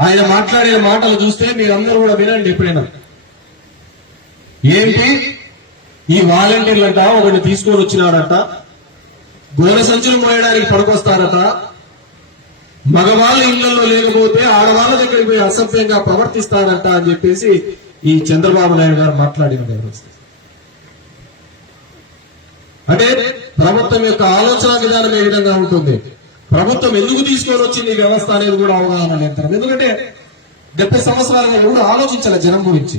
ఆయన మాట్లాడిన మాటలు చూస్తే మీరందరూ కూడా వినండి ఎప్పుడైనా. ఏంటి? ఈ వాలంటీర్లు అంట ఒకరిని తీసుకొని వచ్చినాడట. గోనె సంచులు మోయడానికి పడుకొస్తారట మగవాళ్ళ ఇళ్ళలో లేకపోతే ఆడవాళ్ళ దగ్గరికి పోయి అసభ్యంగా ప్రవర్తిస్తారంట అని చెప్పేసి ఈ చంద్రబాబు నాయుడు గారు మాట్లాడిన అంటే ప్రభుత్వం యొక్క ఆలోచన విధానం ఏ విధంగా ఉంటుంది? ప్రభుత్వం ఎందుకు తీసుకొని వచ్చింది ఈ వ్యవస్థ అనేది కూడా అవగాహన లేదు ఎందుకంటే డెబ్బై సంవత్సరాలుగా ఎవరు ఆలోచించాలి జనం గురించి.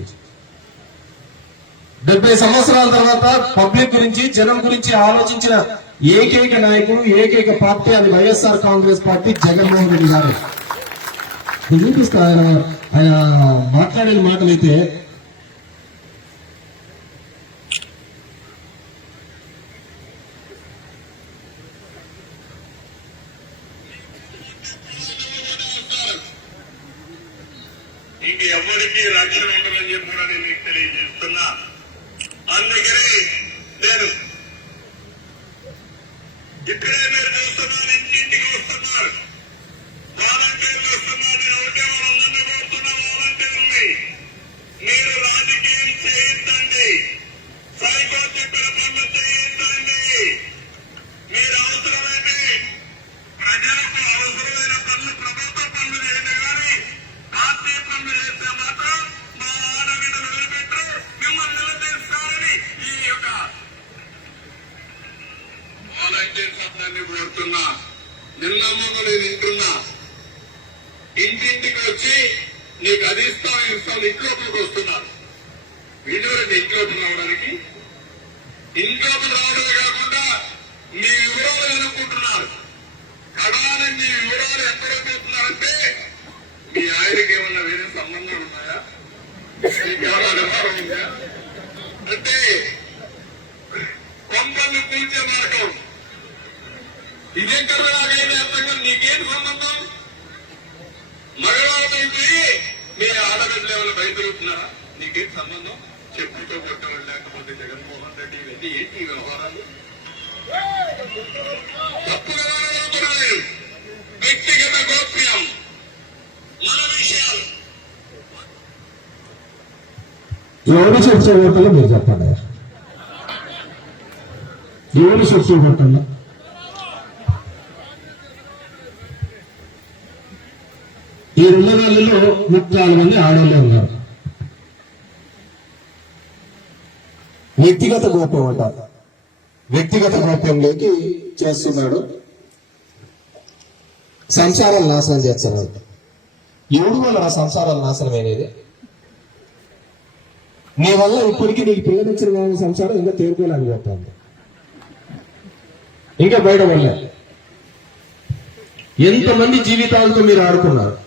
డెబ్బై సంవత్సరాల తర్వాత పబ్లిక్ గురించి జనం గురించి ఆలోచించిన ఏకైక నాయకుడు ఏకైక పార్టీ అది వైఎస్ఆర్ కాంగ్రెస్ పార్టీ జగన్మోహన్ రెడ్డి గారు. చూపిస్తా ఆయన ఆయన మాట్లాడిన మాటలైతే ఇంక ఎవరికి రక్షణ ఉండదని చెప్పి కూడా నేను మీకు తెలియజేస్తున్నా. అందుకని నేను ఇక్కడే మీరు చూస్తున్నారు ఇంటింటికి వస్తున్నారు. వాలంటీర్లు వస్తున్నారు నేను ఒకటే వాలంటీర్స్ అందరినీ కోరుతున్నా నిన్నమ్మను నేను వింటున్నా. ఇంటింటికి వచ్చి నీకు అది ఇస్తాం ఇస్తాం ఇంట్లోకి వస్తున్నారు. వీళ్ళెవరండి ఇంట్లోకి రావడానికి? ఇంట్లోకి రావడమే కాకుండా మీ వివరాలు అనుకుంటున్నారు కడాలని మీ వివరాలు ఎక్కడైపోతున్నారంటే మీ ఆయనకి ఏమన్నా వేరే సంబంధాలు ఉన్నాయా? మీకు వ్యవహారం ఉందా? అంటే కొంపల్ని కూల్చే మార్గం. ఇదే కర్రలాగైనా అర్థం కాదు నీకేం సంబంధం? మగవాళ్ళకి మీ ఆడబిడ్డలు ఏమైనా బయట నీకేం సంబంధం? చెప్పుతో కొట్టడం లేకపోతే జగన్మోహన్ రెడ్డి ఇవన్నీ ఏంటి వ్యవహారాలు? తప్పు అనుకుంటున్నారు వ్యక్తిగత గోప్యం. మన విషయాలు. ఎవరు చర్చ ఓటర్లు మీరు చెప్పండి. ఎవరు చర్చ ఓటర్లు? ఈ రెండు ముప్పై నాలుగు మంది ఆడవాళ్ళే ఉన్నారు. వ్యక్తిగత గోప్యం అంట. వ్యక్తిగత గోప్యంలోకి చేస్తున్నాడు. సంసారాలు నాశనం చేస్తున్నాడు. ఎవడు వల్ల సంసారాలు నాశనం అనేది నీ వల్ల ఇప్పటికీ నీకు పిల్లనిచ్చిన వాళ్ళ సంసారం ఇంకా తేరుకోలేకపోతుంది ఇంకా బయట వల్ల ఎంతమంది జీవితాలతో మీరు ఆడుకున్నారు?